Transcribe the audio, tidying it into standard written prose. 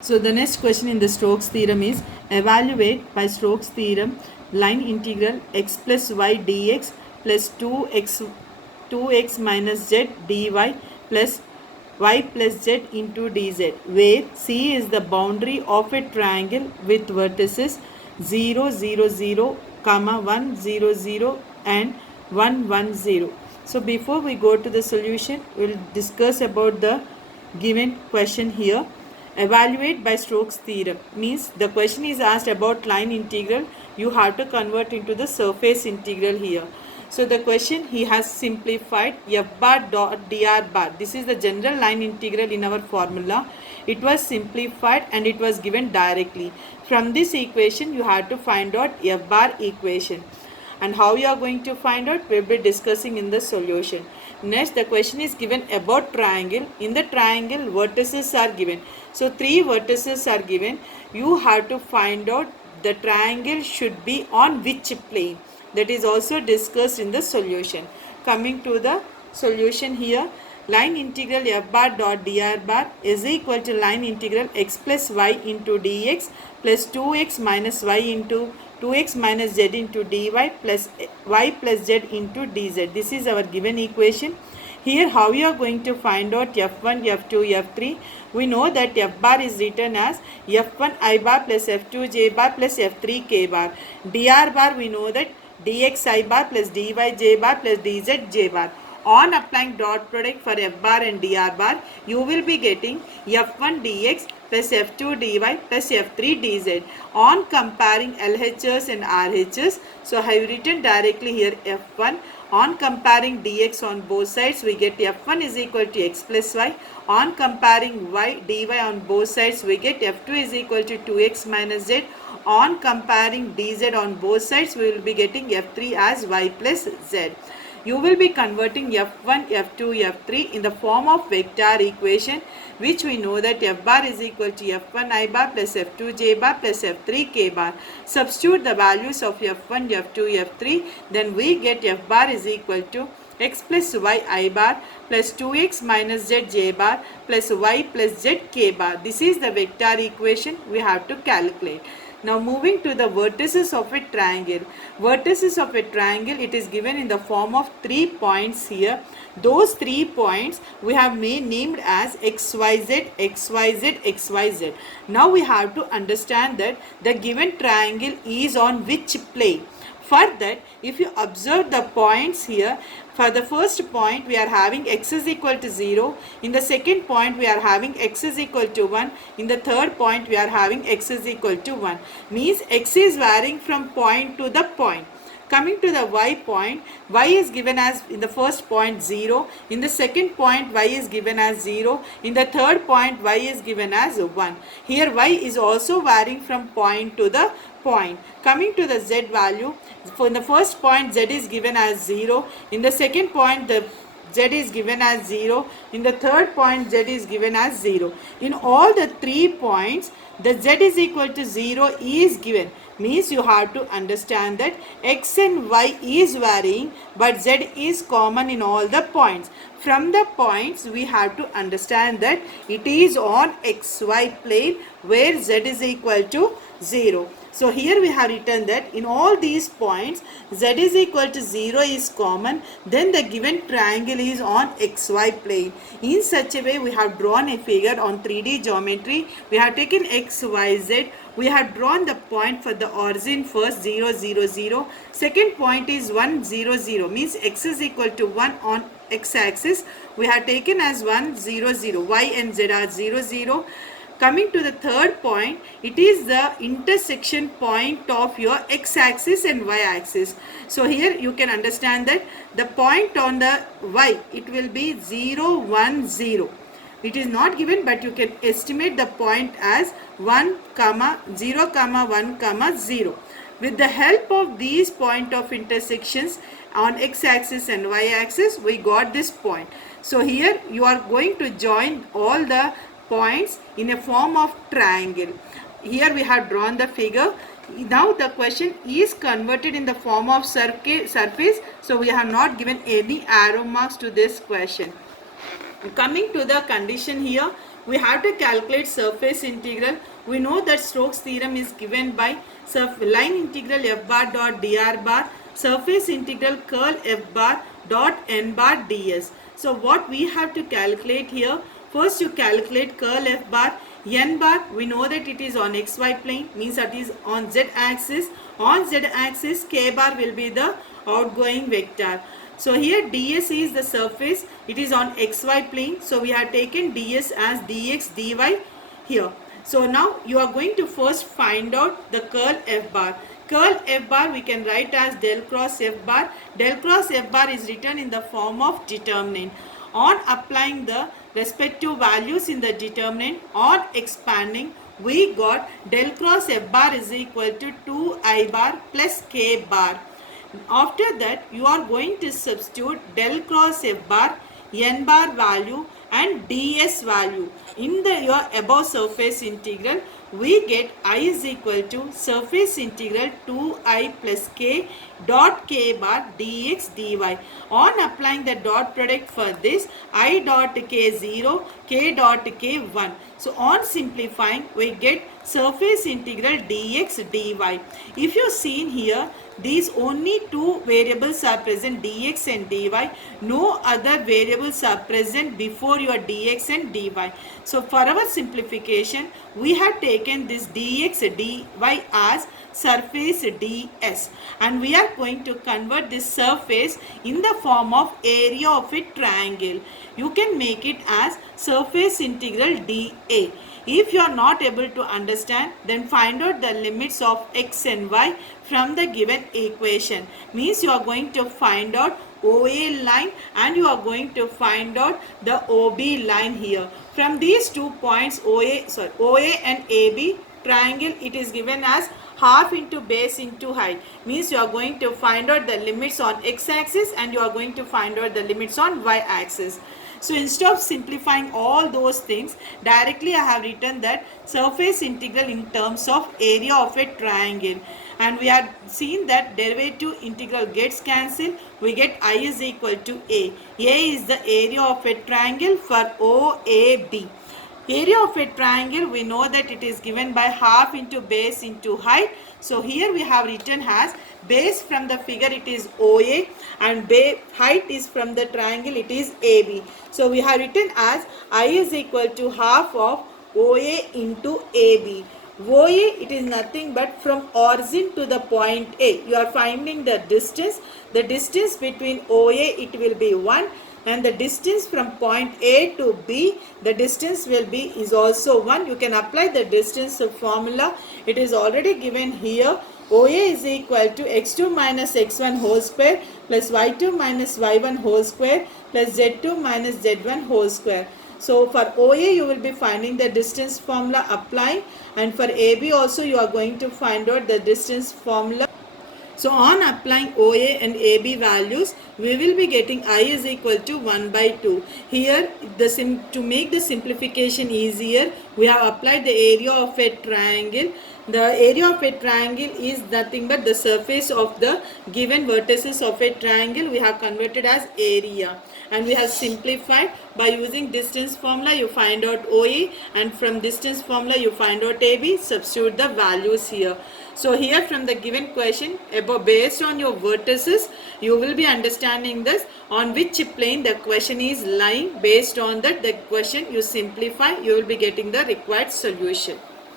So the next question in the Stokes theorem is evaluate by Stokes theorem line integral x plus y dx plus 2x minus z dy plus y plus z into dz, where C is the boundary of a triangle with vertices 0 0 0 comma 1 0 0 and 1 1 0. So before we go to the solution, we'll discuss about the given question here. Evaluate by Stokes theorem means the question is asked about line integral. You have to convert into the surface integral here. So the question he has simplified f bar dot dr bar. This is the general line integral in our formula. It was simplified and it was given directly. From this equation you have to find out f bar equation. And how you are going to find out, we will be discussing in the solution. Next, the question is given about triangle. In the triangle, vertices are given. So 3 vertices are given. You have to find out the triangle should be on which plane. That is also discussed in the solution. Coming to the solution here, line integral f bar dot dr bar is equal to line integral x plus y into dx plus 2x minus y into 2x minus z into dy plus y plus z into dz. This is our given equation. Here how you are going to find out f1, f2, f3. We know that f bar is written as f1 I bar plus f2 j bar plus f3 k bar. Dr bar we know that dx I bar plus dy j bar plus dz j bar. On applying dot product for f bar and dr bar, you will be getting f1 dx plus f2 dy plus f3 dz. On comparing LHS and RHS, so I have written directly here f1. On comparing dx on both sides, we get f1 is equal to x plus y. On comparing y dy on both sides, we get f2 is equal to 2x minus z. On comparing dz on both sides, we will be getting f3 as y plus z. You will be converting f1, f2, f3 in the form of vector equation, which we know that f bar is equal to f1 I bar plus f2 j bar plus f3 k bar. Substitute the values of f1, f2, f3, then we get f bar is equal to x plus y I bar plus 2x minus z j bar plus y plus z k bar. This is the vector equation we have to calculate. Now moving to the vertices of a triangle. Vertices of a triangle, it is given in the form of 3 points here. Those 3 points we have named as xyz, xyz, xyz. Now we have to understand that the given triangle is on which plane. For that, if you observe the points here, for the first point we are having x is equal to 0. In the second point we are having x is equal to 1. In the third point we are having x is equal to 1. Means x is varying from point to the point. Coming to the y point, y is given as in the first point 0. In the second point y is given as 0. In the third point y is given as 1. Here y is also varying from point to the point. Coming to the z value, for the first point z is given as 0. In the second point the z is given as 0. In the third point z is given as 0. In all the 3 points the z is equal to 0 is given. Means you have to understand that x and y is varying but z is common in all the points. From the points we have to understand that it is on xy plane where z is equal to 0. So here we have written that in all these points z is equal to 0 is common, then the given triangle is on xy plane. In such a way we have drawn a figure on 3D geometry. We have taken x, y, z. We have drawn the point for the origin first 0 0 0. Second point is 1 0 0, means x is equal to 1 on x axis. We have taken as 1 0 0. Y and z are 0 0. Coming to the third point, it is the intersection point of your x-axis and y-axis. So here you can understand that the point on the y, it will be 0, 1, 0. It is not given but you can estimate the point as 1, 0, 1, 0. With the help of these point of intersections on x-axis and y-axis, we got this point. So here you are going to join all the points in a form of triangle. Here we have drawn the figure. Now the question is converted in the form of surface. So we have not given any arrow marks to this question. Coming to the condition here, we have to calculate surface integral. We know that Stokes theorem is given by line integral f bar dot dr bar surface integral curl f bar dot n bar ds. So what we have to calculate here, first you calculate curl f bar. N bar, we know that it is on xy plane, means that is on z axis. On z axis, k bar will be the outgoing vector. So here ds is the surface, it is on xy plane. So we have taken ds as dx dy here. So now you are going to first find out the curl f bar. Curl f bar we can write as del cross f bar. Del cross f bar is written in the form of determinant. On applying the respective values in the determinant, on expanding, we got del cross f bar is equal to 2I bar plus k bar. After that, you are going to substitute del cross f bar, n bar value and ds value in your above surface integral. We get I is equal to surface integral 2I plus k dot k bar dx dy. On applying the dot product for this, I dot k 0, k dot k 1. So on simplifying, we get surface integral dx dy. If you seen here, these only two variables are present, dx and dy. No other variables are present before your dx and dy. So for our simplification, we have taken this dx dy as surface ds, and we are going to convert this surface in the form of area of a triangle. You can make it as surface integral dA. If you are not able to understand, then find out the limits of x and y from the given equation. Means you are going to find out OA line and you are going to find out the OB line here. From these 2 points OA and AB triangle, it is given as half into base into height. Means you are going to find out the limits on x-axis and you are going to find out the limits on y-axis. So instead of simplifying all those things, directly I have written that surface integral in terms of area of a triangle. And we have seen that derivative integral gets cancelled. We get I is equal to A. A is the area of a triangle for OAB. Area of a triangle, we know that it is given by half into base into height. So here we have written as base from the figure, it is OA, and height is from the triangle, it is AB. So we have written as I is equal to half of OA into AB. OA, it is nothing but from origin to the point A. You are finding the distance. The distance between OA, it will be 1. And the distance from point A to B, the distance is also 1. You can apply the distance formula. It is already given here. OA is equal to x2 minus x1 whole square plus y2 minus y1 whole square plus z2 minus z1 whole square. So for OA you will be finding the distance formula applying, and for AB also you are going to find out the distance formula. So on applying OA and AB values, we will be getting I is equal to 1 by 2. Here, to make the simplification easier, we have applied the area of a triangle. The area of a triangle is nothing but the surface of the given vertices of a triangle. We have converted as area. And we have simplified by using distance formula. You find out OA, and from distance formula you find out AB. Substitute the values here. So here from the given question, based on your vertices, you will be understanding this on which plane the question is lying. Based on that, the question you simplify, you will be getting the required solution.